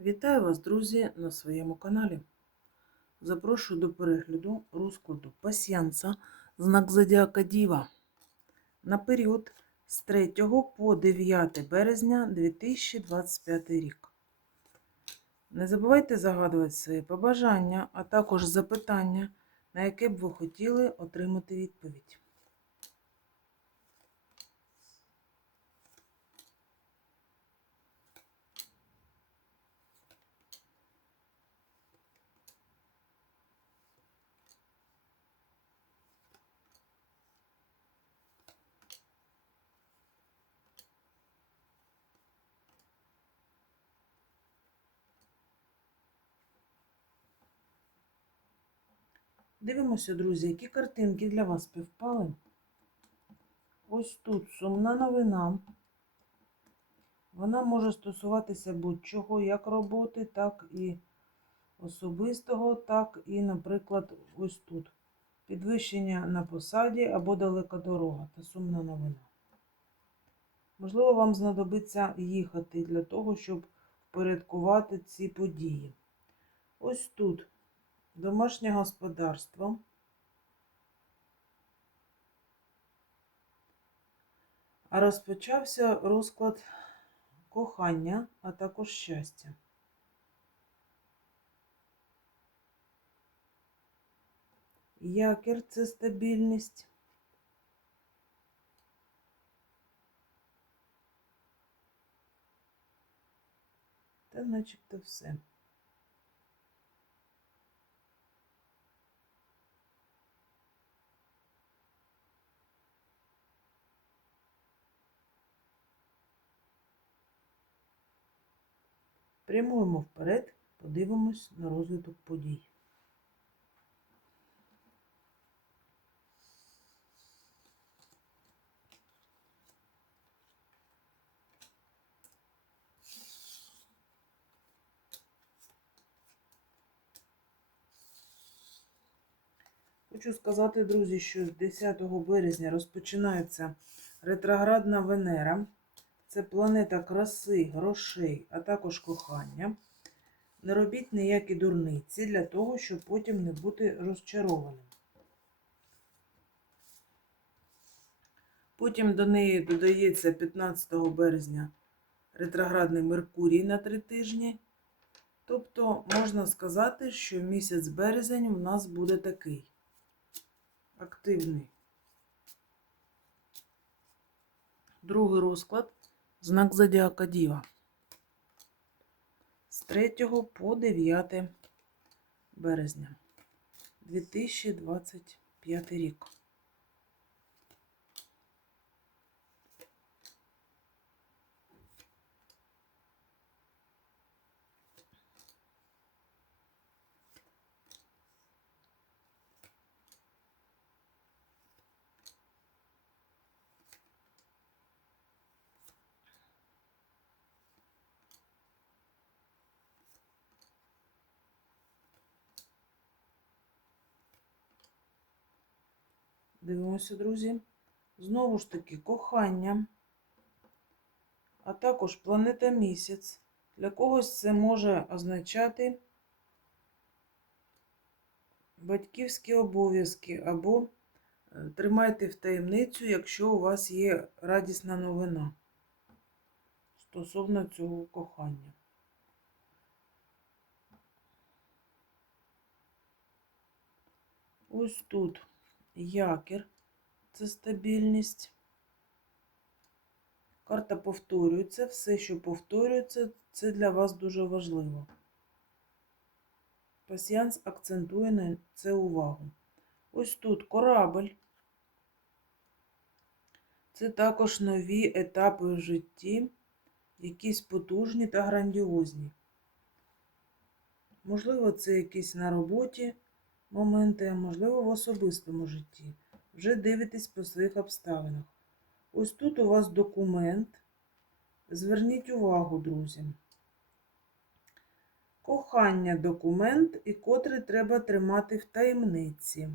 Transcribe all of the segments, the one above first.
Вітаю вас, друзі, на своєму каналі. Запрошую до перегляду розкладу пасьянса знак Зодіака Діва на період з 3 по 9 березня 2025 рік. Не забувайте загадувати свої побажання, а також запитання, на яке б ви хотіли отримати відповідь. Дивимося, друзі, які картинки для вас співпали. Ось тут сумна новина. Вона може стосуватися будь-чого, як роботи, так і особистого, так і, наприклад, ось тут. Підвищення на посаді або далека дорога та сумна новина. Можливо, вам знадобиться їхати для того, щоб впорядкувати ці події. Ось тут домашнє господарство. А розпочався розклад кохання, а також щастя. Якір це стабільність. Та начебто все. Прямуємо вперед, подивимось на розвиток подій. Хочу сказати, друзі, що з 10 березня розпочинається ретроградна Венера. Це планета краси, грошей, а також кохання. Не робіть ніякі дурниці для того, щоб потім не бути розчарованим. Потім до неї додається 15 березня ретроградний Меркурій на три тижні. Тобто, можна сказати, що місяць березень у нас буде такий активний. Другий розклад знак Зодіака Діва. З 3 по 9 березня 2025 рік. Дивимося, друзі. Знову ж таки, кохання, а також планета місяць. Для когось це може означати батьківські обов'язки або е, тримайте в таємницю, якщо у вас є радісна новина стосовно цього кохання. Ось тут якір це стабільність. Карта повторюється. Все, що повторюється, це для вас дуже важливо. Пасіянс акцентує на це увагу. Ось тут корабль. Це також нові етапи в житті, якісь потужні та грандіозні. Можливо, це якісь на роботі моменти, а можливо, в особистому житті. Вже дивитесь по своїх обставинах. Ось тут у вас документ. Зверніть увагу, друзі. Кохання документ, і котрий треба тримати в таємниці.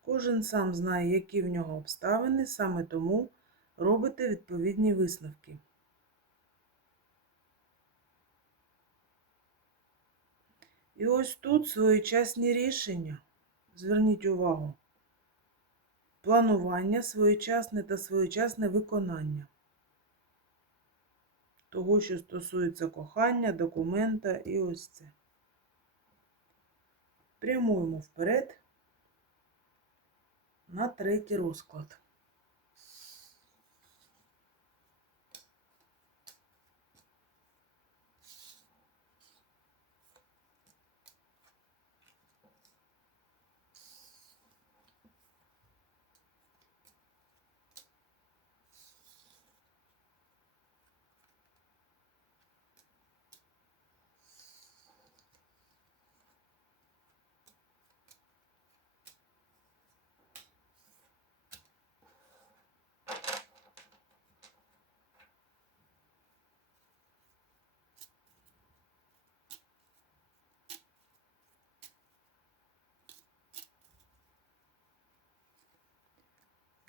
Кожен сам знає, які в нього обставини, саме тому робите відповідні висновки. І ось тут своєчасні рішення. Зверніть увагу. Планування своєчасне та своєчасне виконання того, що стосується кохання, документа і ось це. Прямуємо вперед на третій розклад.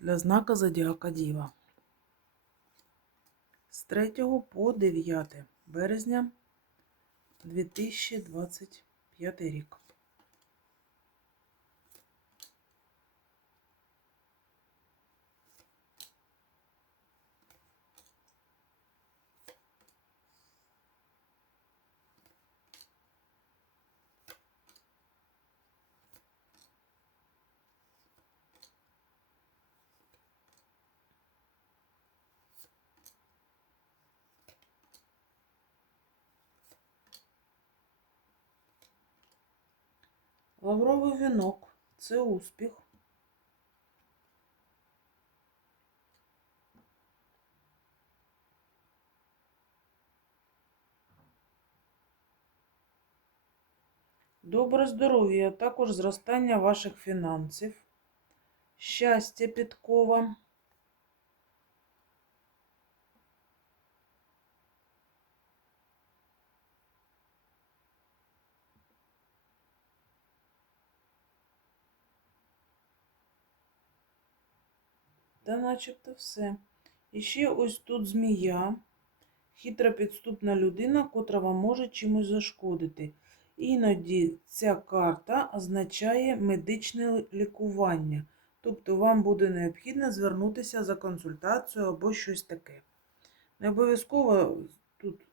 Для знака Зодіака Діва. З 3 по 9 березня 2025 рік. Лавровий вінок це успіх. Добре здоров'я, а також зростання ваших фінансів, щастя підкова. Та начебто все. І ще ось тут змія, хитра підступна людина, котра вам може чимось зашкодити. Іноді ця карта означає медичне лікування. Тобто вам буде необхідно звернутися за консультацією або щось таке. Не обов'язково тут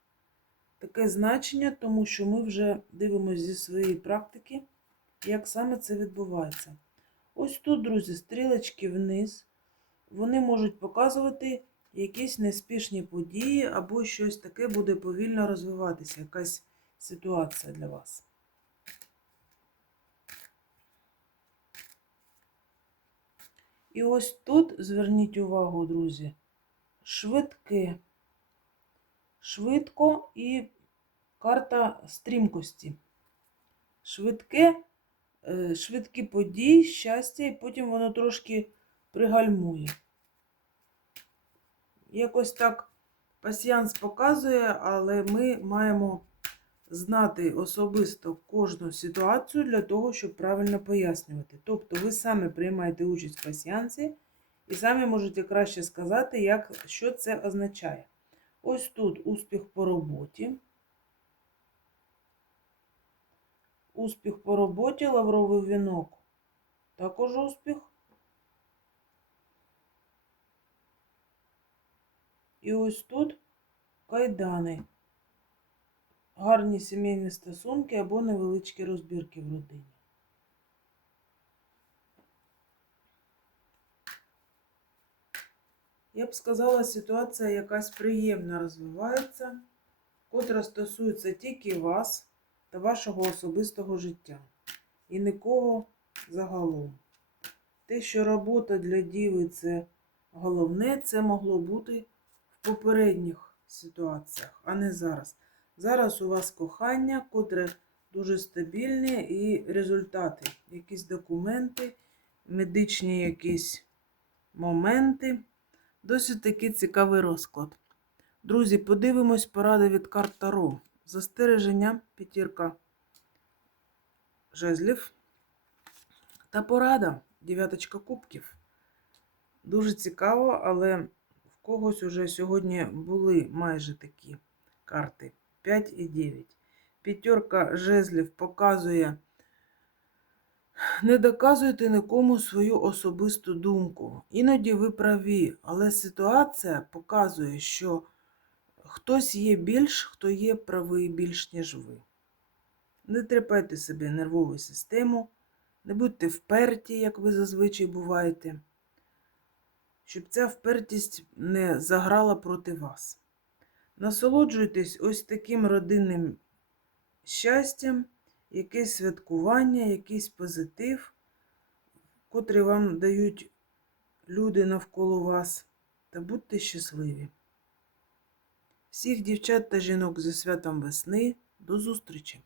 таке значення, тому що ми вже дивимося зі своєї практики, як саме це відбувається. Ось тут, друзі, стрілочки вниз вони можуть показувати якісь неспішні події або щось таке буде повільно розвиватися, якась ситуація для вас. І ось тут, зверніть увагу, друзі, швидке, швидко і карта стрімкості. Швидке, е, швидкі події, щастя, і потім воно трошки пригальмує. Якось так пасіянс показує, але ми маємо знати особисто кожну ситуацію для того, щоб правильно пояснювати. Тобто ви самі приймаєте участь в пасіянсі і самі можете краще сказати, як, що це означає. Ось тут успіх по роботі. Успіх по роботі, лавровий вінок. Також успіх. І ось тут кайдани. Гарні сімейні стосунки або невеличкі розбірки в родині. Я б сказала, ситуація якась приємна розвивається, котра стосується тільки вас та вашого особистого життя. І нікого загалом. Те, що робота для діви це головне, це могло бути в попередніх ситуаціях, а не зараз. Зараз у вас кохання, котре дуже стабільне, і результати, якісь документи, медичні якісь моменти. Досить такий цікавий розклад. Друзі, подивимось поради від карт Таро. Застереження, п'ятірка жезлів. Та порада, дев'яточка кубків. Дуже цікаво, але когось уже сьогодні були майже такі карти. 5 і 9. П'ятерка жезлів показує, не доказуйте нікому свою особисту думку. Іноді ви праві, але ситуація показує, що хтось є більш, хто є правий більш, ніж ви. Не трепайте собі нервову систему, не будьте вперті, як ви зазвичай буваєте, щоб ця впертість не заграла проти вас. Насолоджуйтесь ось таким родинним щастям, якесь святкування, якийсь позитив, котрий вам дають люди навколо вас, та будьте щасливі. Всіх дівчат та жінок зі святом весни. До зустрічі!